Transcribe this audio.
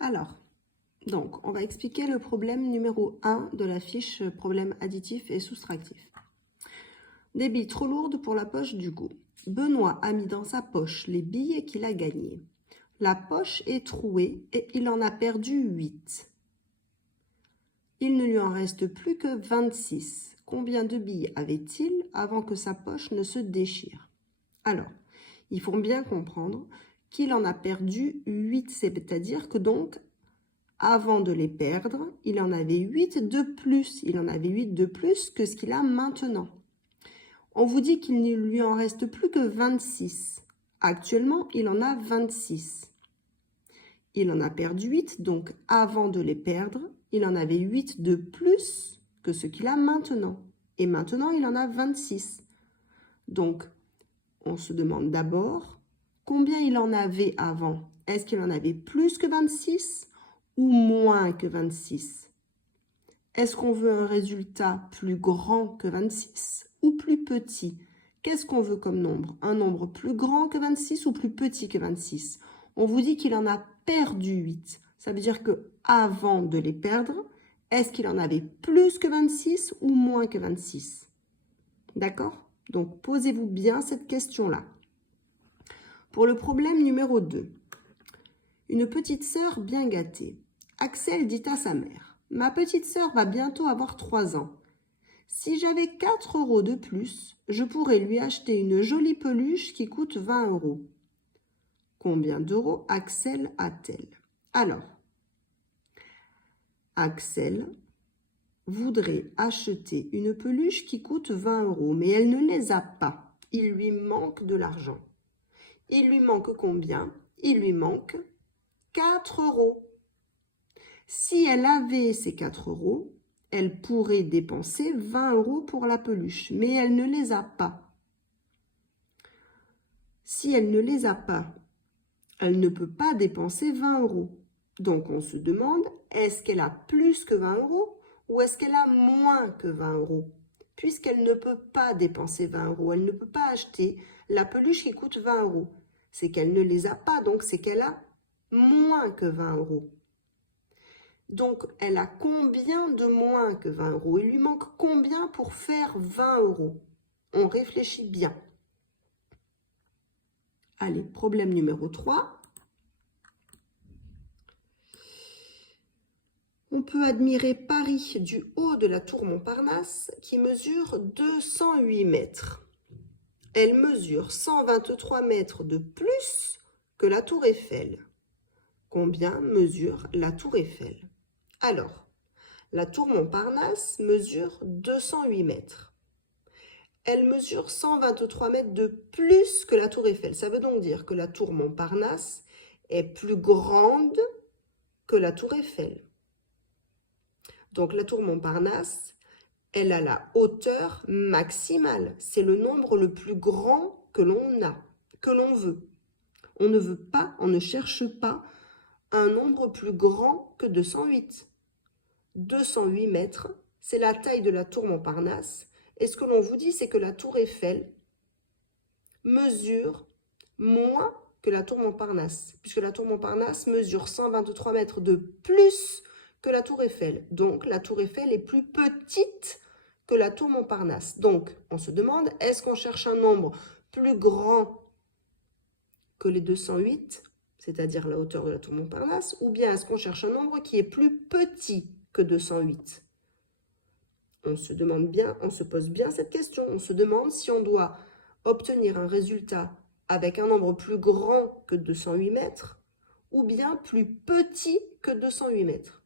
Alors, donc, on va expliquer le problème numéro 1 de la fiche problème additif et soustractif. Des billes trop lourdes pour la poche d'Hugo. Benoît a mis dans sa poche les billets qu'il a gagnés. La poche est trouée et il en a perdu 8. Il ne lui en reste plus que 26. Combien de billes avait-il avant que sa poche ne se déchire? Alors, il faut bien comprendre qu'il en a perdu 8, c'est-à-dire que donc, avant de les perdre, il en avait 8 de plus. Il en avait 8 de plus que ce qu'il a maintenant. On vous dit qu'il ne lui en reste plus que 26. Actuellement, il en a 26. Il en a perdu 8, donc avant de les perdre, il en avait 8 de plus que ce qu'il a maintenant. Et maintenant, il en a 26. Donc, on se demande d'abord combien il en avait avant. Est-ce qu'il en avait plus que 26 ou moins que 26? Est-ce qu'on veut un résultat plus grand que 26 ou plus petit? Qu'est-ce qu'on veut comme nombre? Un nombre plus grand que 26 ou plus petit que 26? On vous dit qu'il en a perdu 8. Ça veut dire que avant de les perdre, est-ce qu'il en avait plus que 26 ou moins que 26? D'accord? Donc, posez-vous bien cette question-là. Pour le problème numéro 2, une petite sœur bien gâtée. Axel dit à sa mère, « Ma petite sœur va bientôt avoir 3 ans. Si j'avais 4 € de plus, je pourrais lui acheter une jolie peluche qui coûte 20 €. Combien d'euros Axel a-t-elle? Alors, Axel voudrait acheter une peluche qui coûte 20 €, mais elle ne les a pas. Il lui manque de l'argent. Il lui manque combien? Il lui manque 4 €. Si elle avait ces 4 €, elle pourrait dépenser 20 € pour la peluche, mais elle ne les a pas. Si elle ne les a pas, elle ne peut pas dépenser 20 €. Donc, on se demande, est-ce qu'elle a plus que 20 € ou est-ce qu'elle a moins que 20 €? Puisqu'elle ne peut pas dépenser 20 €, elle ne peut pas acheter la peluche qui coûte 20 €. C'est qu'elle ne les a pas, donc c'est qu'elle a moins que 20 €. Donc, elle a combien de moins que 20 €? Il lui manque combien pour faire 20 €? On réfléchit bien. Allez, problème numéro 3. On peut admirer Paris du haut de la tour Montparnasse qui mesure 208 mètres. Elle mesure 123 mètres de plus que la tour Eiffel. Combien mesure la tour Eiffel? Alors, la tour Montparnasse mesure 208 mètres. Elle mesure 123 mètres de plus que la tour Eiffel. Ça veut donc dire que la tour Montparnasse est plus grande que la tour Eiffel. Donc la tour Montparnasse, elle a la hauteur maximale. C'est le nombre le plus grand que l'on a, que l'on veut. On ne veut pas, on ne cherche pas un nombre plus grand que 208. 208 mètres, c'est la taille de la tour Montparnasse. Et ce que l'on vous dit, c'est que la tour Eiffel mesure moins que la tour Montparnasse, puisque la tour Montparnasse mesure 123 mètres de plus que la tour Eiffel. Donc, la tour Eiffel est plus petite que la tour Montparnasse. Donc, on se demande, est-ce qu'on cherche un nombre plus grand que les 208, c'est-à-dire la hauteur de la tour Montparnasse, ou bien est-ce qu'on cherche un nombre qui est plus petit que 208? On se demande bien, on se pose bien cette question. On se demande si on doit obtenir un résultat avec un nombre plus grand que 208 mètres ou bien plus petit que 208 mètres.